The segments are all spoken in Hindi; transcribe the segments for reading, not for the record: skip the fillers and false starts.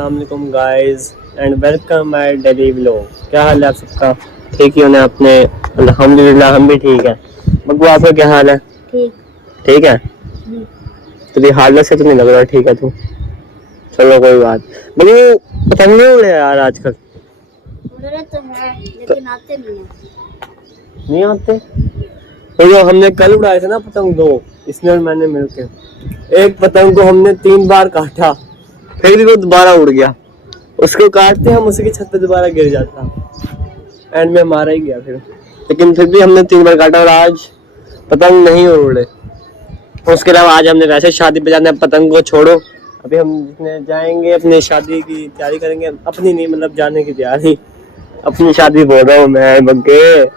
अस्सलामुअलैकुम guys and welcome my daily vlog. क्या हाल है आप सबका? ठीक ही होने आपने? अल्हम्दुलिल्लाह हम भी ठीक है। बग्गू आपका क्या हाल है? ठीक है। तेरी हालत से तो नहीं लग रहा ठीक है तू। चलो कोई बात। बग्गू पतंग नहीं उड़े यार आजकल? उड़ तो है लेकिन आते नहीं आते? तो जो हमने कल उड़ाए थे ना पतंग दो, इसने और मैंने मिलके, एक पतंग को हमने 3 बार काटा, फिर भी वो दोबारा उड़ गया। उसको काटते हम उसी की छत पे दोबारा गिर जाता, एंड में मारा ही गया फिर। लेकिन फिर भी हमने 3 बार काटा और आज पतंग नहीं उड़े। उसके अलावा आज हमने वैसे शादी पे जाना है, पतंग को छोड़ो। अभी हम जितने जाएंगे अपनी शादी की तैयारी करेंगे, अपनी नहीं मतलब जाने की तैयारी, अपनी शादी बोल रहा हूँ मैं बग्गे।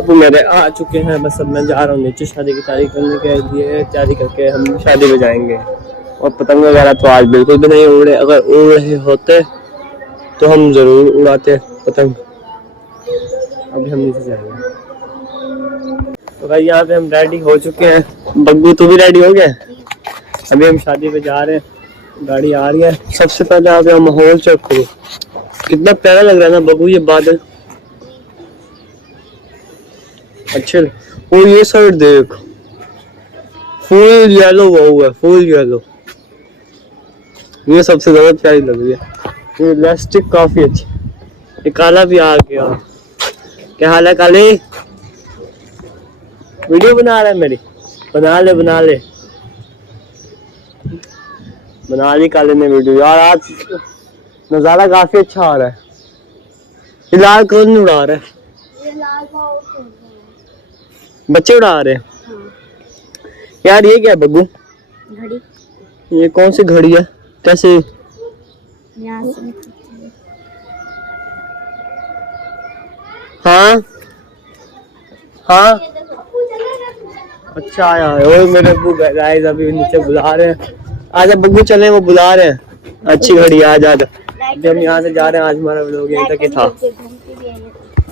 अब मेरे आ चुके हैं, बस अब मैं जा रहा हूँ नीचे शादी की तैयारी करने के लिए। तैयारी करके हम शादी में जाएंगे। और पतंग वगैरह तो आज बिल्कुल भी नहीं उड़े, अगर उड़ रहे होते तो हम जरूर उड़ाते पतंग। अभी हम नीचे जाएंगे। तो भाई यहाँ पे हम रेडी हो चुके हैं। बग्गू तू भी रेडी हो गया? अभी हम शादी पे जा रहे हैं, गाड़ी आ रही है। सबसे पहले यहाँ पे हम माहौल चेक करो, कितना प्यारा लग रहा है ना बग्गू ये बादल। अच्छे। और ये साइड देख, फुल येलो हुआ है, फुल येलो। ये सबसे ज्यादा प्यारी लग रही है। ये इलास्टिक काफी अच्छी। ये काला भी आ गया। क्या हाल है काले? वीडियो बना रहा है मेरी? बना ले बना ले, बना ली काले ने वीडियो। यार आज नजारा काफी अच्छा आ रहा है। फिलहाल कौन उड़ा रहा है? बच्चे उड़ा रहे हैं। यार ये क्या है बग्गू? घड़ी। ये कौन सी घड़ी है? कैसे? यहाँ से हाँ हाँ अच्छा आया है। और मेरे अब्बू गाइस अभी नीचे बुला रहे हैं। आजा बग्गू चले, वो बुला रहे हैं। अच्छी घड़ी आज। आज जब हम यहाँ से जा रहे हैं, आज हमारा व्लॉग यहीं तक ही था।